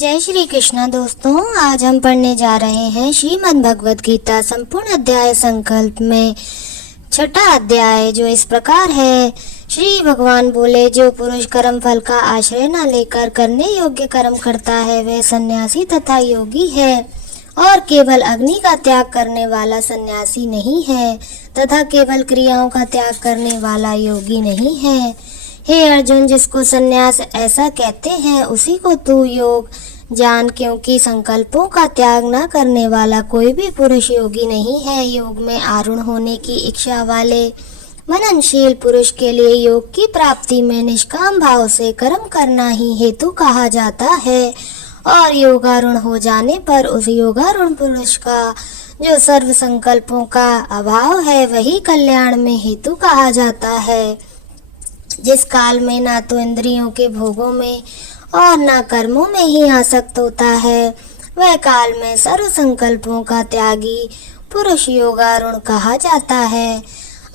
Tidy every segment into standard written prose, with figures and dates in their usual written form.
जय श्री कृष्णा दोस्तों। आज हम पढ़ने जा रहे हैं श्रीमद् भगवद गीता संपूर्ण अध्याय संकल्प में छठा अध्याय, जो इस प्रकार है। श्री भगवान बोले, जो पुरुष कर्म फल का आश्रय न लेकर करने योग्य कर्म करता है वह सन्यासी तथा योगी है, और केवल अग्नि का त्याग करने वाला सन्यासी नहीं है तथा केवल क्रियाओं का त्याग करने वाला योगी नहीं है। हे अर्जुन, जिसको सन्यास ऐसा कहते हैं उसी को तू योग जान, क्योंकि संकल्पों का त्याग न करने वाला कोई भी पुरुष योगी नहीं है। योग में आरूढ़ होने की इच्छा वाले मननशील पुरुष के लिए योग की प्राप्ति में निष्काम भाव से कर्म करना ही हेतु कहा जाता है, और योगारूढ़ हो जाने पर उस योगारूढ़ पुरुष का जो सर्व संकल्पों का अभाव है वही कल्याण में हेतु कहा जाता है। जिस काल में ना तो इंद्रियों के भोगों में और ना कर्मों में ही आसक्त होता है, वह काल में सर्व संकल्पों का त्यागी पुरुष योगारूढ़ कहा जाता है।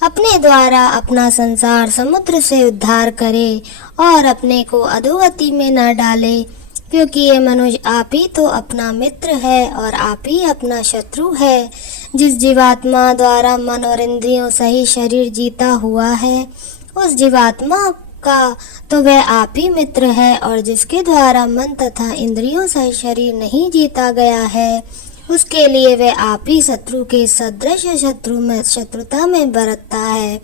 अपने द्वारा अपना संसार समुद्र से उद्धार करे और अपने को अधोगति में न डाले, क्योंकि ये मनुष्य आप ही तो अपना मित्र है और आप ही अपना शत्रु है। जिस जीवात्मा द्वारा मन और इंद्रियों सही शरीर जीता हुआ है, उस जीवात्मा का तो वह आप ही मित्र है, और जिसके द्वारा मन तथा इंद्रियों से शरीर नहीं जीता गया है उसके लिए वह आप ही शत्रु के सदृश शत्रुता में बरतता है।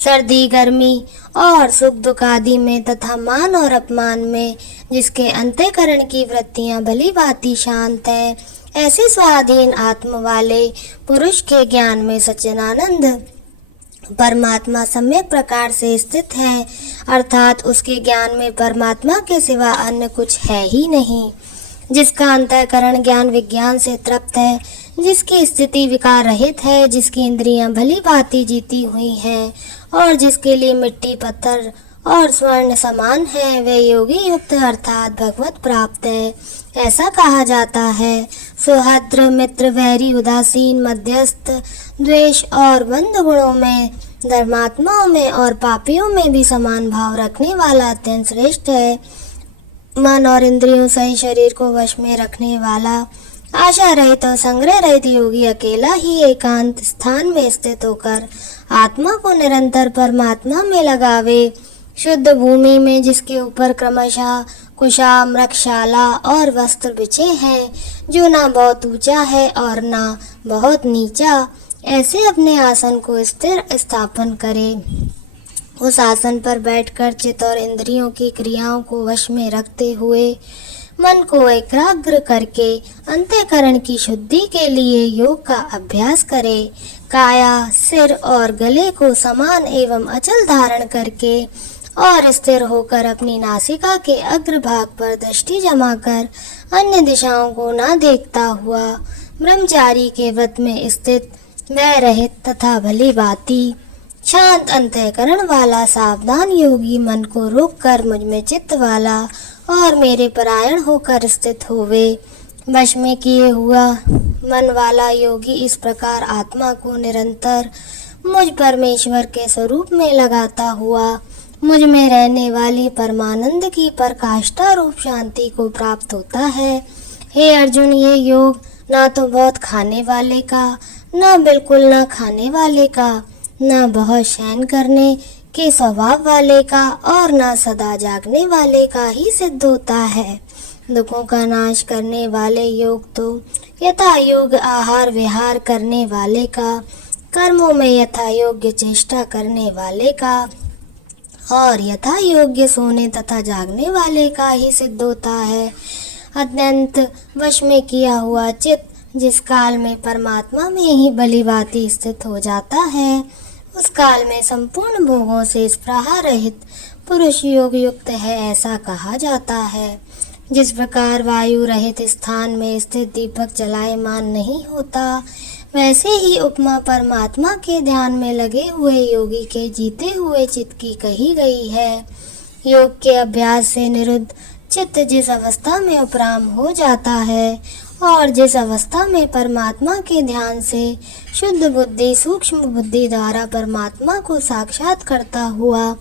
सर्दी गर्मी और सुख दुख आदि में तथा मान और अपमान में जिसके अंतःकरण की वृत्तियां भली भांति शांत है, ऐसे स्वाधीन आत्म वाले पुरुष के ज्ञान में सच्चिदानंद परमात्मा सम्यक प्रकार से स्थित है, अर्थात उसके ज्ञान में परमात्मा के सिवा अन्य कुछ है ही नहीं। जिसका अंतःकरण ज्ञान विज्ञान से तृप्त है, जिसकी स्थिति विकार रहित है, जिसकी इंद्रियां भली भांति जीती हुई हैं और जिसके लिए मिट्टी पत्थर और स्वर्ण समान है, वे योगी युक्त अर्थात भगवत प्राप्त है, ऐसा कहा जाता है। सुहृद मित्र वैरी उदासीन मध्यस्थ द्वेष और बंध गुणों में धर्मात्माओं में और पापियों में भी समान भाव रखने वाला अत्यंत श्रेष्ठ है। मन और इंद्रियों सही शरीर को वश में रखने वाला आशा रहित और संग्रह रहित योगी अकेला ही एकांत स्थान में स्थित होकर आत्मा को निरंतर परमात्मा में लगावे। शुद्ध भूमि में जिसके ऊपर क्रमशः कुशा मृगशाला और वस्त्र बिछे हैं, जो ना बहुत ऊंचा है और ना बहुत नीचा, ऐसे अपने आसन को स्थिर स्थापन करे। उस आसन पर बैठकर चित्त और इंद्रियों की क्रियाओं को वश में रखते हुए मन को एकाग्र करके अंतःकरण की शुद्धि के लिए योग का अभ्यास करे। काया सिर और गले को समान एवं अचल धारण करके और स्थिर होकर अपनी नासिका के अग्रभाग पर दृष्टि जमाकर अन्य दिशाओं को न देखता हुआ ब्रह्मचारी के व्रत में स्थित भय रहित तथा भली भांति शांत अंतःकरण वाला सावधान योगी मन को रोक कर मुझ में चित्त वाला और मेरे परायण होकर स्थित होवे। वश में किए हुआ मन वाला योगी इस प्रकार आत्मा को निरंतर मुझ परमेश्वर के स्वरूप में लगाता हुआ मुझ में रहने वाली परमानंद की प्रकाष्ठा रूप शांति को प्राप्त होता है। हे अर्जुन, ये योग ना तो बहुत खाने वाले का, ना बिल्कुल ना खाने वाले का, ना बहुत शयन करने के स्वभाव वाले का और ना सदा जागने वाले का ही सिद्ध होता है। दुखों का नाश करने वाले योग तो यथा योग आहार विहार करने वाले का, कर्मों में यथा योग्य चेष्टा करने वाले का और यथा योग्य सोने तथा जागने वाले का ही सिद्ध होता है। अत्यंत वश में किया हुआ चित्त जिस काल में परमात्मा में ही भली भांति स्थित हो जाता है, उस काल में संपूर्ण भोगों से स्पृहा रहित पुरुष योग युक्त है, ऐसा कहा जाता है। जिस प्रकार वायु रहित स्थान में स्थित दीपक जलायमान नहीं होता, वैसे ही उपमा परमात्मा के ध्यान में लगे हुए योगी के जीते हुए चित्त की कही गई है। योग के अभ्यास से निरुद्ध चित्त जिस अवस्था में उपराम हो जाता है और जिस अवस्था में परमात्मा के ध्यान से शुद्ध बुद्धि सूक्ष्म बुद्धि द्वारा परमात्मा को साक्षात करता हुआ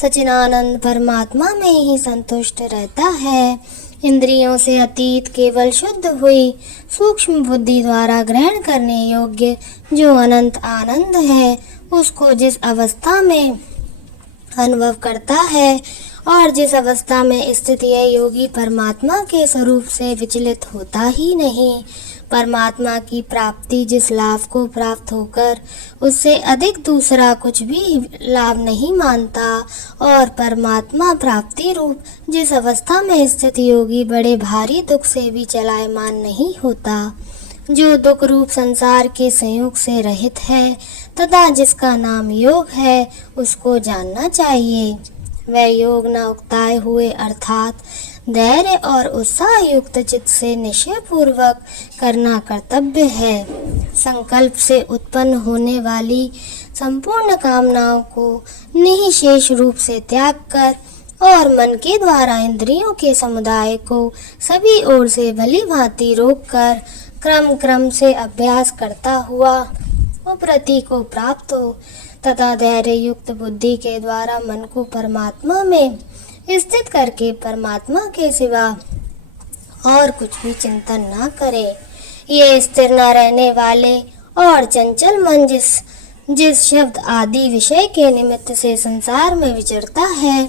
सच्चिदानंद परमात्मा में ही संतुष्ट रहता है, इंद्रियों से अतीत केवल शुद्ध हुई सूक्ष्म बुद्धि द्वारा ग्रहण करने योग्य जो अनंत आनंद है, उसको जिस अवस्था में अनुभव करता है और जिस अवस्था में स्थित यह योगी परमात्मा के स्वरूप से विचलित होता ही नहीं, परमात्मा की प्राप्ति जिस लाभ को प्राप्त होकर उससे अधिक दूसरा कुछ भी लाभ नहीं मानता, और परमात्मा प्राप्ति रूप जिस अवस्था में स्थित योगी बड़े भारी दुख से भी चलायमान नहीं होता, जो दुख रूप संसार के संयोग से रहित है तथा जिसका नाम योग है, उसको जानना चाहिए। वह योग न उकताए हुए अर्थात धैर्य और उत्साह युक्त चित्त से निश्चय पूर्वक करना कर्तव्य है। संकल्प से उत्पन्न होने वाली संपूर्ण कामनाओं को निःशेष रूप से त्याग कर और मन के द्वारा इंद्रियों के समुदाय को सभी ओर से भली भांति रोक कर क्रम क्रम से अभ्यास करता हुआ उपरति को प्राप्त हो तथा धैर्य युक्त बुद्धि के द्वारा मन को परमात्मा में स्थित करके परमात्मा के सिवा और कुछ भी चिंतन न करे। ये स्थिर न रहने वाले और चंचल मन जिस शब्द आदि विषय के निमित्त से संसार में विचरता है,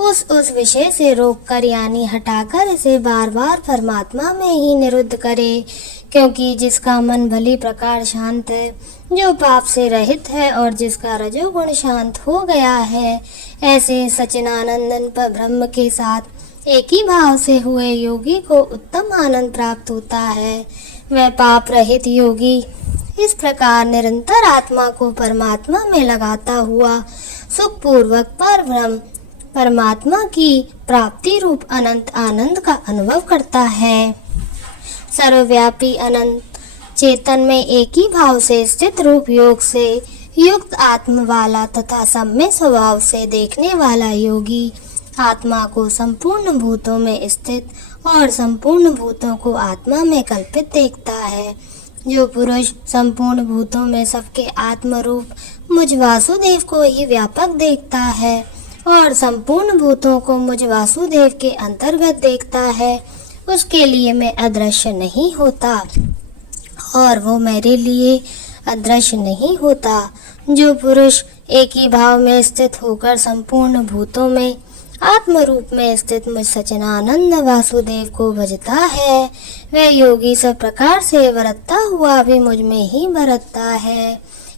उस विषय से रोककर यानी हटाकर इसे बार बार परमात्मा में ही निरुद्ध करे, क्योंकि जिसका मन भली प्रकार शांत है, जो पाप से रहित है और जिसका रजोगुण शांत हो गया है, ऐसे सच्चिदानंदन पर ब्रह्म के साथ एक ही भाव से हुए योगी को उत्तम आनंद प्राप्त होता है। वह पाप रहित योगी इस प्रकार निरंतर आत्मा को परमात्मा में लगाता हुआ सुखपूर्वक पर ब्रह्म परमात्मा की प्राप्ति रूप अनंत आनंद का अनुभव करता है। सर्वव्यापी अनंत चेतन में एक ही भाव से स्थित रूप योग से युक्त आत्म वाला तथा सम्य स्वभाव से देखने वाला योगी आत्मा को संपूर्ण भूतों में स्थित और संपूर्ण भूतों को आत्मा में कल्पित देखता है। जो पुरुष संपूर्ण भूतों में सबके आत्म रूप मुझ वासुदेव को ही व्यापक देखता है और संपूर्ण भूतों को मुझ वासुदेव के अंतर्गत देखता है, उसके लिए मैं अदृश्य नहीं होता और वो मेरे लिए अदृश्य नहीं होता। जो पुरुष एक ही भाव में स्थित होकर संपूर्ण भूतों में आत्म रूप में स्थित मुझ सच्चिदानंद वासुदेव को भजता है, वह योगी सब प्रकार से बरतता हुआ भी मुझ में ही बरतता है।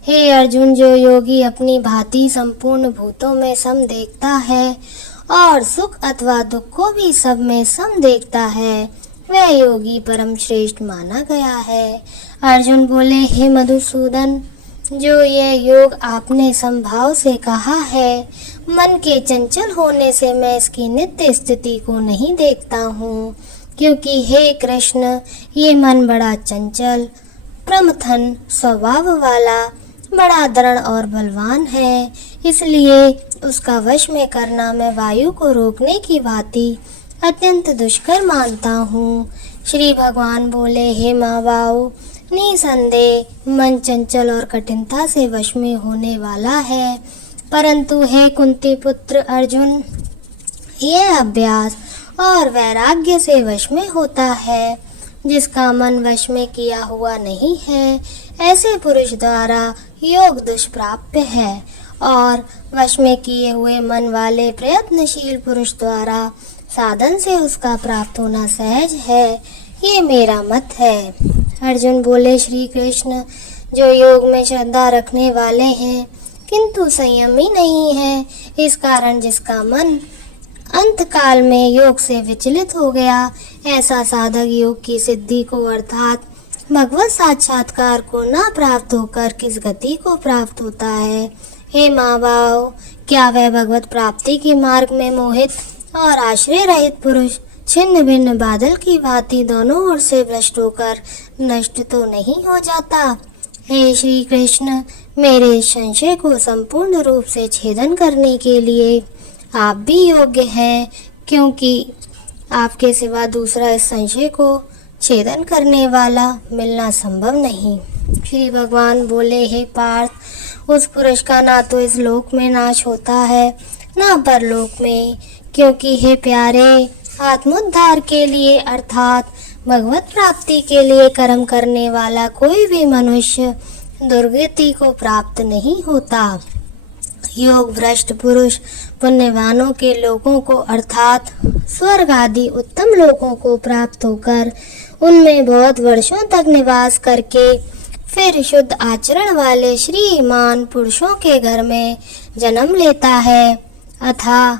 हे अर्जुन, जो योगी अपनी भांति संपूर्ण भूतों में सम देखता है और सुख अथवा दुख को भी सब में सम देखता है, वह योगी परम श्रेष्ठ माना गया है। अर्जुन बोले, हे मधुसूदन, जो ये योग आपने संभाव से कहा है, मन के चंचल होने से मैं इसकी नित्य स्थिति को नहीं देखता हूँ, क्योंकि हे कृष्ण, ये मन बड़ा चंचल प्रमथन स्वभाव वाला, बड़ा दृढ़ और बलवान है, इसलिए उसका वश में करना मैं वायु को रोकने की भांति अत्यंत दुष्कर मानता हूँ। श्री भगवान बोले, हे महाबाहो, निसंदेह मन चंचल और कठिनता से वश में होने वाला है, परंतु हे कुंती पुत्र अर्जुन, यह अभ्यास और वैराग्य से वश में होता है। जिसका मन वश में किया हुआ नहीं है, ऐसे पुरुष द्वारा योग दुष्प्राप्य है, और वश में किए हुए मन वाले प्रयत्नशील पुरुष द्वारा साधन से उसका प्राप्त होना सहज है। ये मेरा मत है। अर्जुन बोले, श्री कृष्ण, जो योग में श्रद्धा रखने वाले हैं किंतु संयमी नहीं है, इस कारण जिसका मन अंत काल में योग से विचलित हो गया, ऐसा साधक योग की सिद्धि को अर्थात भगवत साक्षात्कार को न प्राप्त होकर किस गति को प्राप्त होता है। हे महाबाहो, क्या वह भगवत प्राप्ति के मार्ग में मोहित और आश्रय रहित पुरुष छिन्न भिन्न बादल की भांति दोनों ओर से भ्रष्ट होकर नष्ट तो नहीं हो जाता? हे श्री कृष्ण, मेरे संशय को संपूर्ण रूप से छेदन करने के लिए आप भी योग्य हैं, क्योंकि आपके सिवा दूसरा इस संशय को छेदन करने वाला मिलना संभव नहीं। श्री भगवान बोले, हे पार्थ, उस पुरुष का ना तो इस लोक में नाश होता है ना परलोक में, क्योंकि हे प्यारे, आत्मोद्धार के लिए अर्थात भगवत प्राप्ति के लिए कर्म करने वाला कोई भी मनुष्य दुर्गति को प्राप्त नहीं होता। योग भ्रष्ट पुरुष पुण्यवानों के लोगों को अर्थात स्वर्ग आदि उत्तम लोगों को प्राप्त होकर उनमें बहुत वर्षों तक निवास करके फिर शुद्ध आचरण वाले श्रीमान पुरुषों के घर में जन्म लेता है। अथा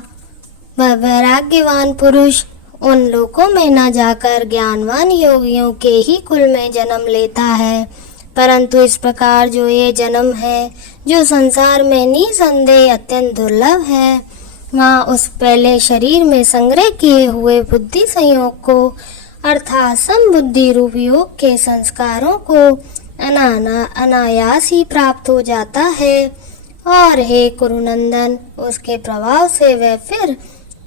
वैराग्यवान पुरुष उन लोकों में न जाकर ज्ञानवान योगियों के ही कुल में जन्म लेता है। परंतु इस प्रकार जो ये जन्म है, जो संसार में निसंदेह अत्यंत दुर्लभ है, वहाँ उस पहले शरीर में संग्रह किए हुए बुद्धि संयोग को अर्थात समबुद्धि रूप योग के संस्कारों को अनायास ही प्राप्त हो जाता है। और हे कुरुनंदन, उसके प्रभाव से वह फिर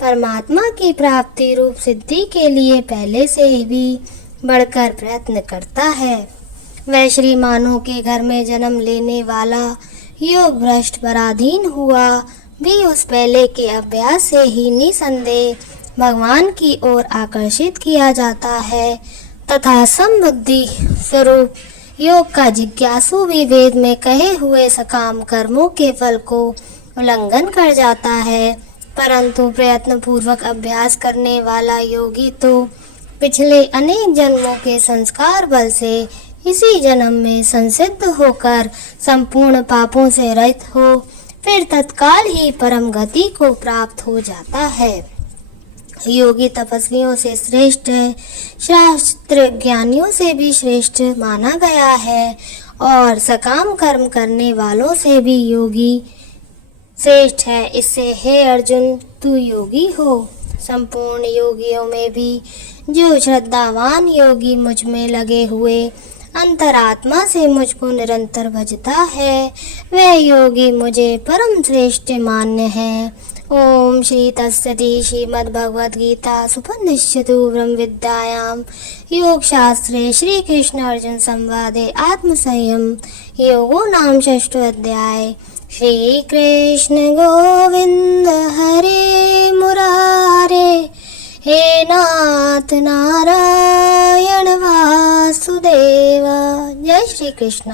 परमात्मा की प्राप्ति रूप सिद्धि के लिए पहले से भी बढ़कर प्रयत्न करता है। वह श्रीमानों के घर में जन्म लेने वाला योग भ्रष्ट पराधीन हुआ भी उस पहले के अभ्यास से ही निसंदेह भगवान की ओर आकर्षित किया जाता है तथा समबुद्धि स्वरूप योग का जिज्ञासु भी वेद में कहे हुए सकाम कर्मों के फल को उल्लंघन कर जाता है। परंतु प्रयत्न पूर्वक अभ्यास करने वाला योगी तो पिछले अनेक जन्मों के संस्कार बल से इसी जन्म में संसिद्ध होकर संपूर्ण पापों से रहित हो फिर तत्काल ही परम गति को प्राप्त हो जाता है। योगी तपस्वियों से श्रेष्ठ है, शास्त्र ज्ञानियों से भी श्रेष्ठ माना गया है और सकाम कर्म करने वालों से भी योगी श्रेष्ठ है। इससे हे अर्जुन, तू योगी हो। संपूर्ण योगियों में भी जो श्रद्धावान योगी मुझ में लगे हुए अंतरात्मा से मुझको निरंतर भजता है, वह योगी मुझे परम श्रेष्ठ मान्य है। ओम श्री तत्सति श्रीमद्भगवद गीता सुपनिषदु ब्रह्म विद्यायां योग शास्त्रे श्री कृष्ण अर्जुन संवादे आत्म संयम योगो नाम षष्ठो अध्याय। श्री कृष्ण गोविंद हरे मुरारे, हे नाथ नारायण वासुदेव। जय श्री कृष्ण।